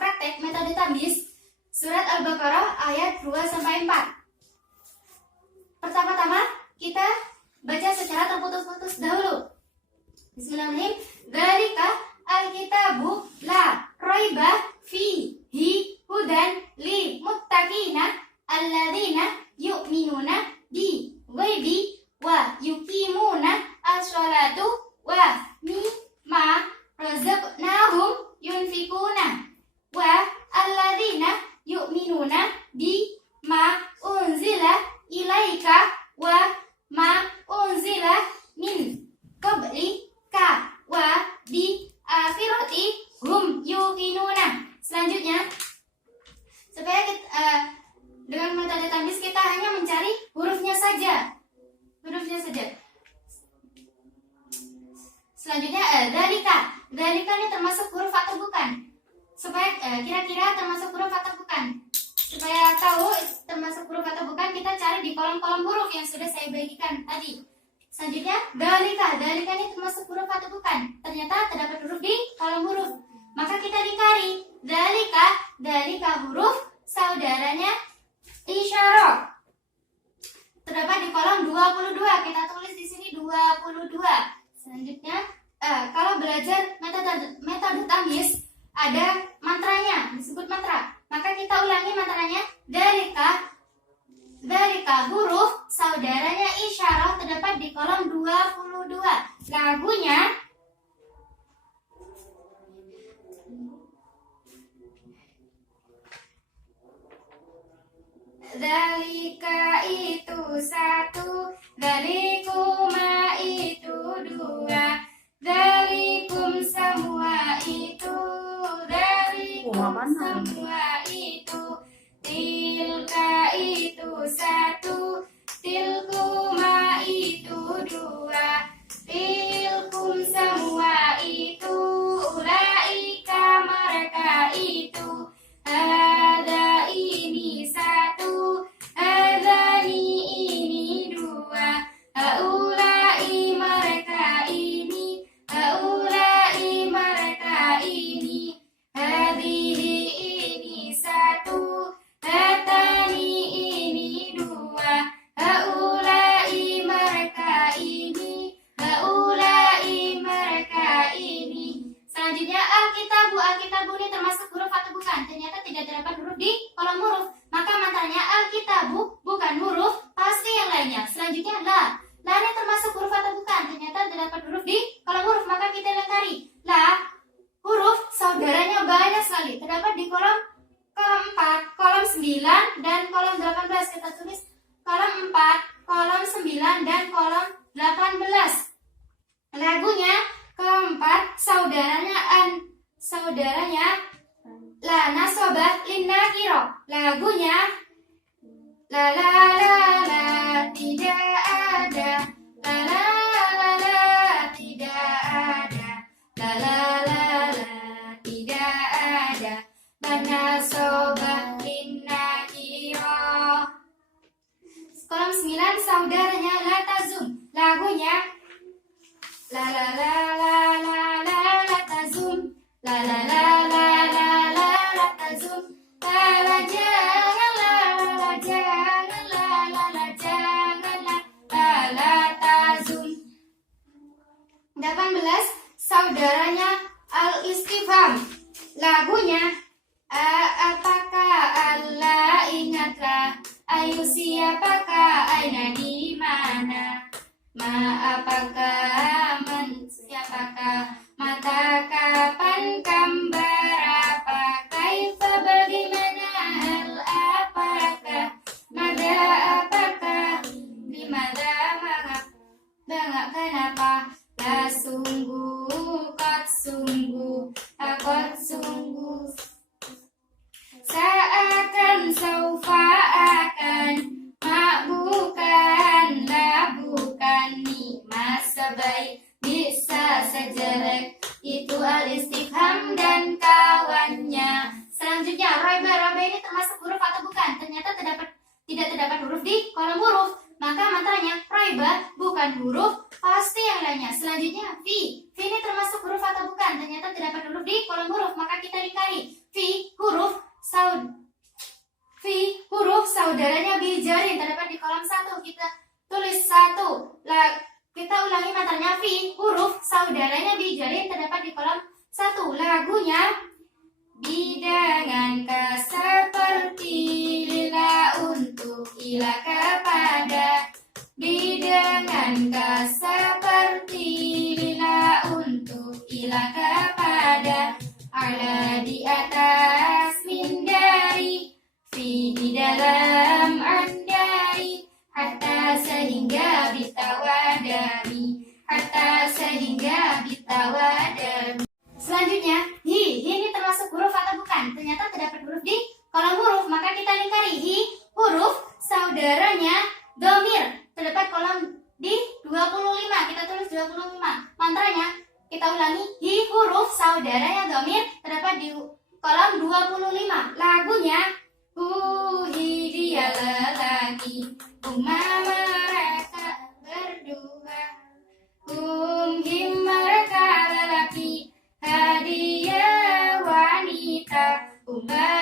praktek metode tamyiz surat Al-Baqarah ayat 2-4. Pertama-tama kita baca secara terputus-putus dahulu. Bismillahirrahmanirrahim. Dzalika al-kitabu la raiba fihi hudan lil muttaqina alladzina yu'minuna bi ghaibi wa yuqimuna as-sholatu wa mimma razaqnahum yunfikuna wa alladzina yu'minuna bi ma unzila ilaika wa ma unzila min qablika wa bi akhirati hum yuqinuna. Selanjutnya, supaya kita, dengan metode tamyiz kita hanya mencari hurufnya saja. Selanjutnya, dzalika ini termasuk huruf atau bukan? Supaya kira-kira termasuk huruf atau bukan? Supaya tahu termasuk huruf atau bukan, kita cari di kolom-kolom huruf yang sudah saya bagikan tadi. Selanjutnya, dzalika ini termasuk huruf atau bukan? Ternyata terdapat huruf di kolom huruf. Maka kita dicari dzalika huruf saudaranya isyarah. Terdapat di kolom 22. Kita tulis di sini 22. Selanjutnya, kalau belajar metode tamyiz ada mantranya, disebut mantra. Maka kita ulangi mantranya. Dzalika huruf saudaranya isyarah terdapat di kolom 22. Lagunya dzalika itu satu, dzalikuma itu dua, dzalikum semua itu, dzalikum semua itu, tilka itu satu, tilkuma itu dua, tilkum semua itu, ulaika mereka itu, ada ini satu, adani ini dua, haulai mereka ini, haulai mereka ini, hadihi ini satu, hatani ini dua, haulai mereka ini, haulai mereka ini. Selanjutnya, Alkitabu ini termasuk huruf atau bukan? Ternyata tidak terdapat huruf di kolom huruf. Maka mantranya Alkitabu bukan huruf, pasti yang lainnya. Selanjutnya, la ini termasuk huruf atau bukan? Ternyata terdapat huruf di kolom huruf. Maka kita lengkari. La huruf saudaranya banyak sekali. Terdapat di kolom 4, kolom 9 dan kolom 18. Kita tulis kolom 4, kolom 9 dan kolom 18. Lagunya keempat saudaranya la nasobah lin nakiro. Lagunya la tidak ada, la tidak ada, la tidak ada, la nasobah lin nakiro. Kolom 9 saudaranya la tazum. Lagunya la tazum, la tazum, jangan la tazum. 18 saudaranya al-istifham. Lagunya apakah, Allah ingatlah, ayo siapakah, aina di mana, ma apakah, men siapakah, mata kapan, kam berapa, kaifa bagaimana, hal apakah, mada apakah, dimana mengapa, kenapa, la sungguh, kot sungguh, akot sungguh, seakan, saufa akan, mak bukan, la bukan, nikmat sebaik, bisa sejelek, itu al-istifham dan kawannya. Selanjutnya, raiba ini termasuk huruf atau bukan? Ternyata tidak terdapat huruf di kolom huruf. Maka mantranya raiba bukan huruf, pasti yang lainnya. Selanjutnya, fi ini termasuk huruf atau bukan? Ternyata terdapat huruf di kolom huruf. Maka kita dicari fi bijarin terdapat di kolom 1. Kita tulis 1. Kita ulangi mantranya fi, huruf saudaranya bijarin terdapat di kolom 1. Lagunya bidanganka seperti lila untuk ila kepada, bidanganka seperti lila untuk ila kepada, ala di atas, min dari, fi di dalam, an dari, hatta sehingga bitawadari, hatta sehingga bitawadari. Selanjutnya, hi ini termasuk huruf atau bukan? Ternyata terdapat huruf di kolom huruf, maka kita lingkari. Hi huruf saudaranya domir terdapat kolom di 25. Kita tulis 25. Mantranya kita ulangi. Hi huruf saudaranya domir terdapat di kolom 25. Lagunya hi dia lelaki, mereka berdua, him mereka lelaki, hadiah wanita,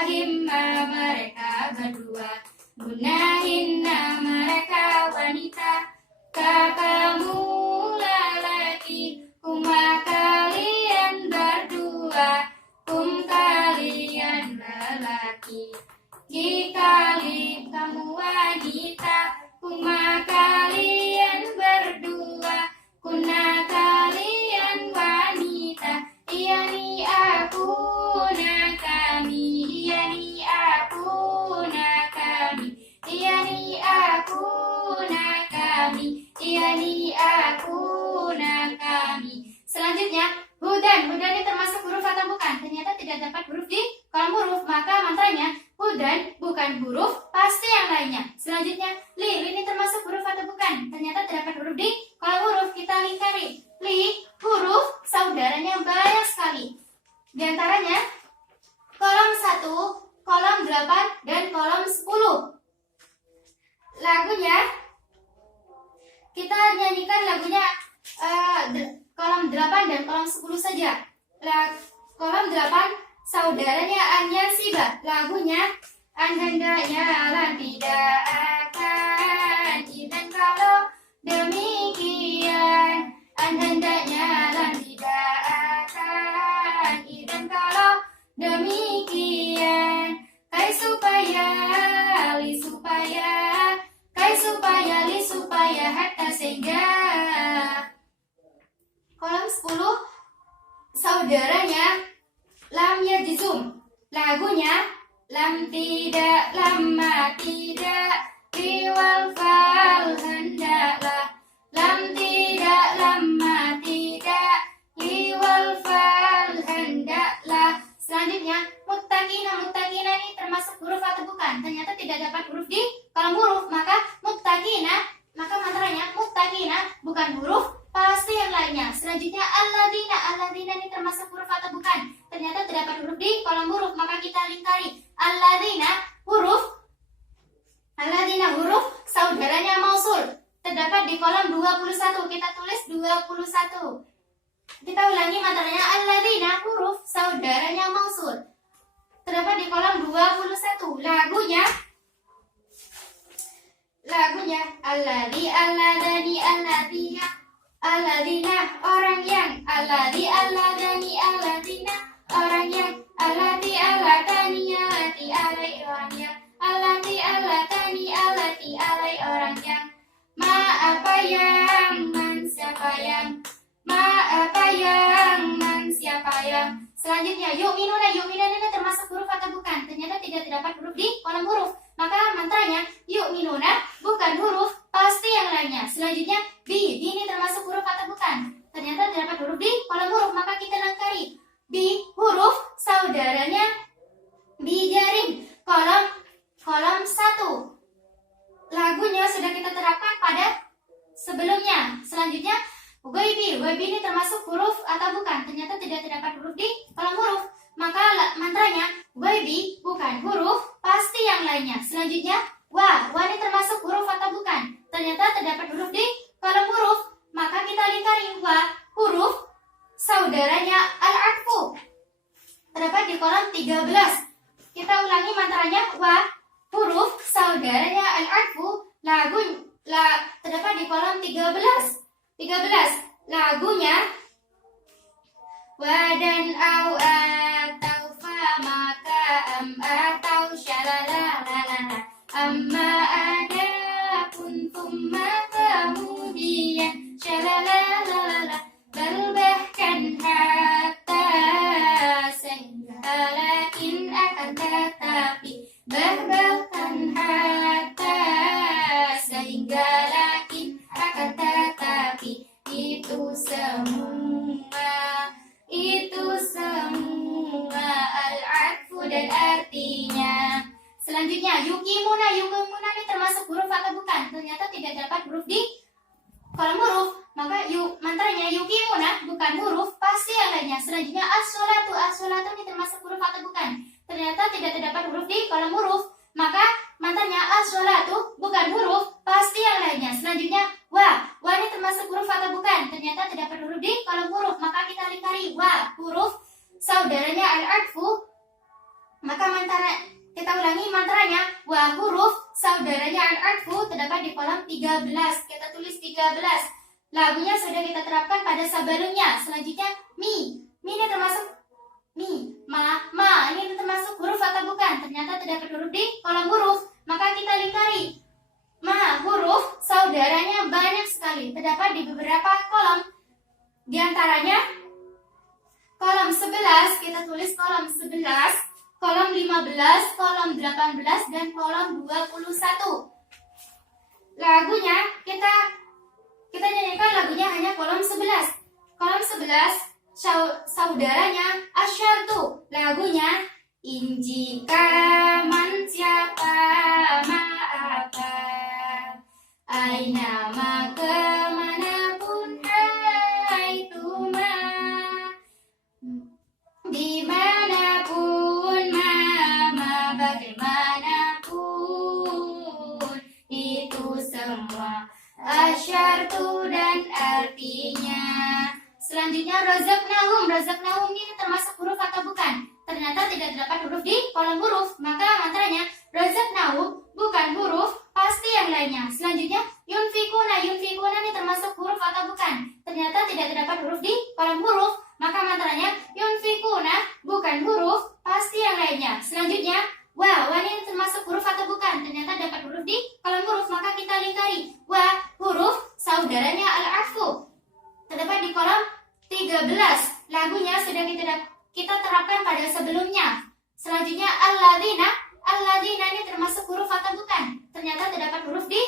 himma mereka berdua, gunahinna mereka wanita, kamu lelaki, kalian berdua, kalian lelaki, kali kamu wanita, kalian berdua, kalian wanita, iyani aku kami, iyani aku kami, iyani aku kami, iyani aku kami. Selanjutnya, hudan. Hudan ini termasuk huruf atau bukan? Ternyata tidak dapat huruf di kolom huruf, maka mantranya hudan bukan huruf, pasti yang lainnya. Selanjutnya, li ini termasuk huruf atau bukan? Ternyata terdapat huruf di kolom huruf, kita lingkari. Li huruf saudaranya banyak sekali. Di antaranya kolom 1, kolom 8, dan kolom 10. Lagunya kita nyanyikan lagunya kolom 8 dan kolom 10 saja. Kolom 8 saudaranya Anya Siba. Lagunya an hendaknya lan tidak akan, dan kalau demikian, an hendaknya lan tidak akan, dan kalau demikian, kai supaya, li supaya, kai supaya, li supaya, hatta sehingga. Kolom 10 saudaranya lam yajzum. Lagunya lam tidak, lamma tidak, liwal fal hendaklah, lam tidak, lamma tidak, liwal fal hendaklah. Selanjutnya, muttaqina. Muttaqina ini termasuk huruf atau bukan? Ternyata tidak dapat huruf di kolom huruf, maka muttaqina, maka mantranya muttaqina bukan huruf, pasti yang lainnya. Selanjutnya, alladzina. Alladzina ini termasuk huruf atau bukan? Ternyata terdapat huruf di kolom huruf, maka kita lingkari. Alladzina huruf, alladzina huruf saudaranya mausul terdapat di kolom 21. Kita tulis 21. Kita ulangi mantranya. Alladzina huruf saudaranya mausul terdapat di kolom 21. Lagunya alladzi, alladani, alladzina, alladzina orang yang, alladzi, alladani, alladzina orang yang, alladzi, alladani, allati, alai orang yang, alladzi, alladani, allati, alai orang yang, ma apa yang, man siapa yang, ma apa yang, man siapa yang. Selanjutnya, yu'minuna. Yu'minuna ini termasuk huruf atau bukan? Ternyata tidak terdapat huruf di kolom huruf, maka mantranya yu'minuna bukan huruf, pasti yang lainnya. Selanjutnya, bi. Bi ini termasuk huruf atau bukan? Ternyata terdapat huruf di kolom huruf, maka kita lingkari. Bi huruf saudaranya bijarin kolom 1. Lagunya sudah kita terapkan pada sebelumnya. Selanjutnya, Ghaibi. Ghaibi ini termasuk huruf atau bukan? Ternyata tidak terdapat huruf di kolom huruf, maka mantranya Ghaibi bukan huruf, pasti yang lainnya. Selanjutnya, wa. Wa ini termasuk huruf atau bukan? Ternyata terdapat huruf di kolom huruf, maka kita lingkari. Wa huruf saudaranya al-atfu terdapat di kolom 13. Kita ulangi mantranya. Wa huruf saudaranya al-'athfu terdapat di kolom 13. Lagunya wadan au atau fa maka atau syalalalala amma ada pun thumma kemudian syalalalala bal bahkan hatta sehingga lakin akan tetapi bahkan hatta sehingga lakin akan tetapi itu semua al-'athfu dan artinya. Selanjutnya yukimuna ini termasuk huruf atau bukan? Ternyata tidak dapat huruf di kolom huruf, maka mantranya yukimuna bukan huruf, pasti yang lainnya. Selanjutnya as-sholatu ini termasuk huruf atau bukan? Ternyata tidak terdapat huruf di kolom huruf, maka mantranya as-sholatu bukan huruf, pasti yang lainnya. Selanjutnya wa ini termasuk huruf atau bukan? Ternyata terdapat huruf di kolom huruf, maka kita lingkari wa huruf saudaranya al-'athfu, maka kita ulangi mantranya wa huruf saudaranya al-'athfu terdapat di kolom 13. Kita tulis 13. Lagunya sudah kita terapkan pada sebelumnya. Selanjutnya mi ini termasuk ma ini termasuk huruf atau bukan? Ternyata terdapat huruf di kolom huruf, maka kita lingkari. Ma huruf saudaranya banyak sekali, terdapat di beberapa kolom. Di antaranya kolom 11, kita tulis kolom 11, kolom 15, kolom 18, dan kolom 21. Lagunya kita nyanyikan lagunya hanya kolom 11. Kolom 11 saudaranya asyartu. Lagunya jika man siapa ma apa aina ma kemanapun haituma dimanapun mama bagaimanapun itu semua asyartu dan artinya. Selanjutnya razaqnahum ini termasuk huruf atau bukan? Ternyata tidak terdapat huruf di kolom huruf, maka mantranya razaqnahum bukan huruf, pasti yang lainnya. Selanjutnya yunfikuna ini termasuk huruf atau bukan? Ternyata tidak terdapat huruf di kolom huruf, maka mantranya yunfikuna bukan huruf, pasti yang lainnya. Selanjutnya wa ini termasuk huruf atau bukan? Ternyata dapat huruf di kolom huruf, maka kita lingkari. Wa huruf saudaranya al-'athfu terdapat di kolom 13. Lagunya sudah kita terapkan pada sebelumnya. Selanjutnya alladzina ini termasuk huruf atau bukan? Ternyata terdapat huruf di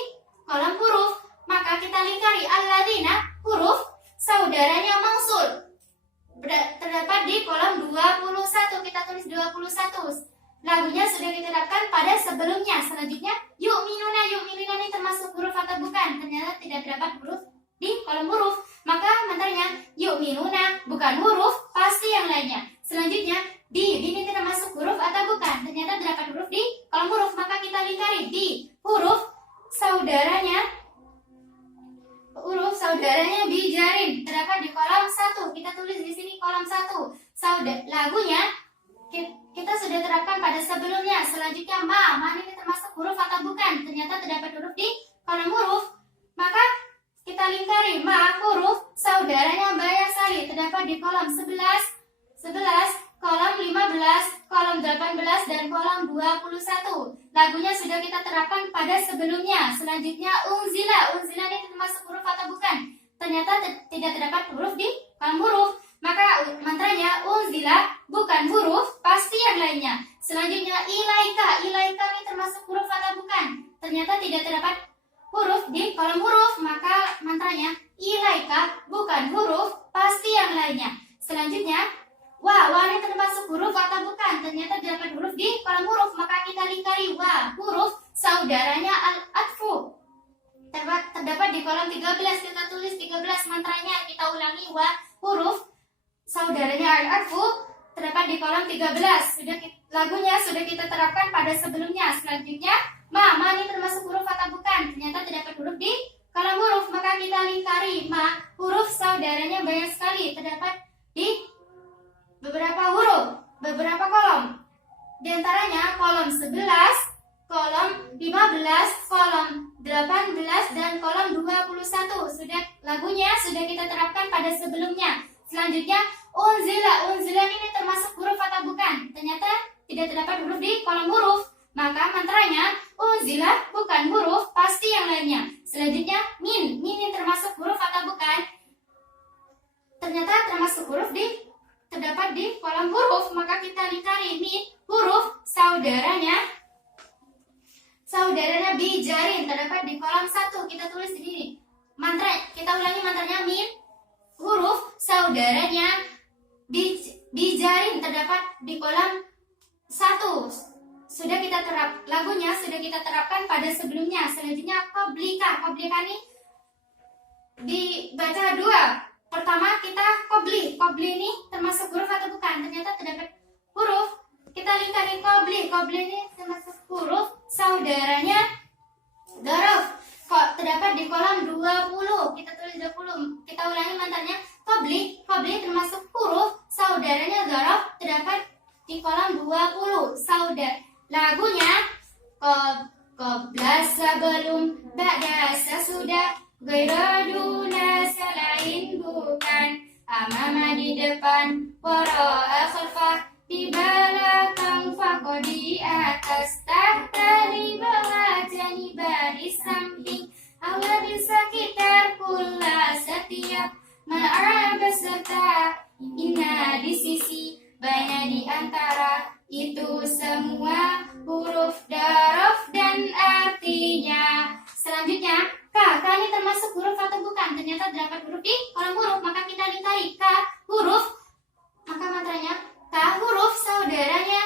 kolom huruf, maka kita lingkari. Alladzina huruf saudaranya mausul terdapat di kolom 21. Kita tulis 21. Lagunya sudah kita terapkan pada sebelumnya. Selanjutnya yu'minuna ini termasuk huruf atau bukan? Ternyata tidak terdapat huruf di kolom huruf, maka mantranya yu'minuna bukan huruf, pasti yang lainnya. Selanjutnya ini termasuk huruf atau bukan? Ternyata terdapat huruf di kolom huruf, maka kita lingkari. Di huruf saudaranya bijarin terdapat di kolom 1. Kita tulis di sini kolom 1. Lagunya kita sudah terapkan pada sebelumnya. Selanjutnya ma ini termasuk huruf atau bukan? Ternyata terdapat huruf di kolom huruf, maka kita lingkari. Ma huruf saudaranya banyak sekali, terdapat di kolom 11, kolom 15, kolom 18, dan kolom 21. Lagunya sudah kita terapkan pada sebelumnya. Selanjutnya unzila ini termasuk huruf atau bukan? Ternyata tidak terdapat huruf di kolom huruf, maka mantranya unzila bukan huruf, pasti yang lainnya. Selanjutnya ilaika ini termasuk huruf atau bukan? Ternyata tidak terdapat huruf di kolom huruf, maka mantranya ilaika bukan huruf, pasti yang lainnya. Selanjutnya wa ini termasuk huruf atau bukan? Ternyata terdapat huruf di kolom huruf, maka kita lingkari. Wa huruf saudaranya al-'athfu terdapat di kolom 13. Kita tulis 13. Mantranya kita ulangi. Wa huruf saudaranya al-'athfu terdapat di kolom 13. Lagunya sudah kita terapkan pada sebelumnya. Selanjutnya ma ini termasuk huruf atau bukan? Ternyata terdapat huruf di kolom huruf, maka kita lingkari. Ma huruf saudaranya banyak sekali, terdapat di beberapa kolom. Di antaranya kolom 11, kolom kolom 15, kolom 18, dan kolom 21. Sudah, lagunya sudah kita terapkan pada sebelumnya. Selanjutnya, unzila. Unzila ini termasuk huruf atau bukan? Ternyata tidak terdapat huruf di kolom huruf. Maka mantranya, unzila bukan huruf, pasti yang lainnya. Selanjutnya, min. Min ini termasuk huruf atau bukan? Ternyata termasuk huruf terdapat di kolom huruf. Maka kita lingkari min, huruf, saudaranya bijarin terdapat di kolom 1. Kita tulis sendiri. Mantra, kita ulangi mantranya, min, huruf, saudaranya bijarin terdapat di kolom 1. Sudah kita lagunya sudah kita terapkan pada sebelumnya. Selanjutnya qoblika. Qoblika ini dibaca 2. Pertama kita qobli. Qobli ini termasuk huruf atau bukan? Ternyata terdapat huruf. Kita lingkari qobli. Qobli ini termasuk huruf, saudaranya dorof. Kok terdapat di kolom 20. Kita tulis 20. Kita ulangi mantarnya, qobli. Qobli termasuk huruf, saudaranya dorof, terdapat di kolom 20. Lagunya qobla sebelum, ba'da sesudah, ghairu duna selain bukan, amama di depan, wara'a khalfah di belakang, faqo di atas, tahta di bawah, janiba di samping, Allah di sekitar, kulla setiap, ma'a beserta, inna di sisi, baina di antara. Itu semua huruf dorof dan artinya. Selanjutnya, K ini termasuk huruf atau bukan? Ternyata terdapat huruf di kolom huruf. Maka kita lingkari K huruf. Maka mantranya, K huruf, saudaranya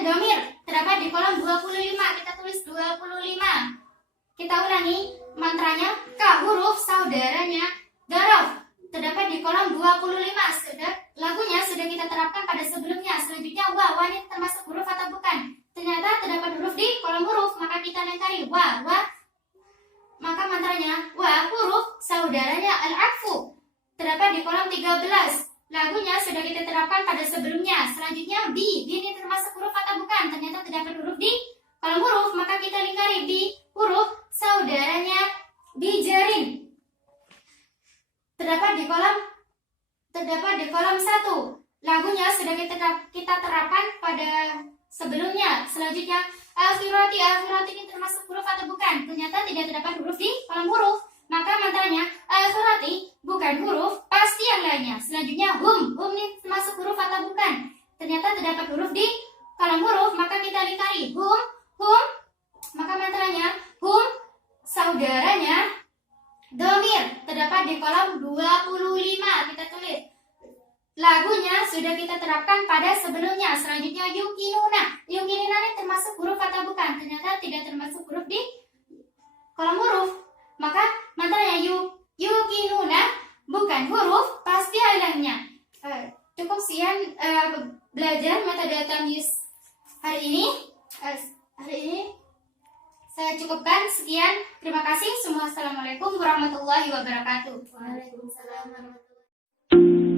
domir terdapat di kolom 25. Kita tulis 25. Kita ulangi mantranya, K huruf, saudaranya dorof terdapat di kolom 25. Lagunya sudah kita terapkan pada sebelumnya. Selanjutnya, wa ini termasuk huruf atau bukan? Ternyata terdapat huruf di kolom huruf. Maka kita lingkari wa. Maka mantranya, wa huruf, saudaranya al-atfu terdapat di kolom 13. Lagunya sudah kita terapkan pada sebelumnya. Selanjutnya, bi. Bi ini termasuk huruf atau bukan? Ternyata terdapat huruf di kolom huruf. Maka kita lingkari bi, huruf, saudaranya bijarin terdapat di kolom 1. Lagunya sudah kita terapkan pada sebelumnya. Selanjutnya, akhirati. Akhirati ini termasuk huruf atau bukan? Ternyata tidak terdapat huruf di kolom huruf. Maka mantranya, akhirati bukan huruf, pasti yang lainnya. Selanjutnya, hum. Hum ini termasuk huruf atau bukan? Ternyata terdapat huruf di kolom huruf. Maka kita lingkari hum. Maka mantranya, hum, saudaranya domir terdapat di kolom 25. Kita tulis. Lagunya sudah kita terapkan pada sebelumnya. Selanjutnya, yukinuna. Yukinuna ini termasuk huruf atau bukan? Ternyata tidak termasuk huruf di kolom huruf. Maka mantranya yukinuna bukan huruf, pasti lainnya. Cukup sekian belajar metode tamyiz hari ini. Saya cukupkan sekian. Terima kasih semua. Assalamualaikum warahmatullahi wabarakatuh. Waalaikumsalam warahmatullahi wabarakatuh.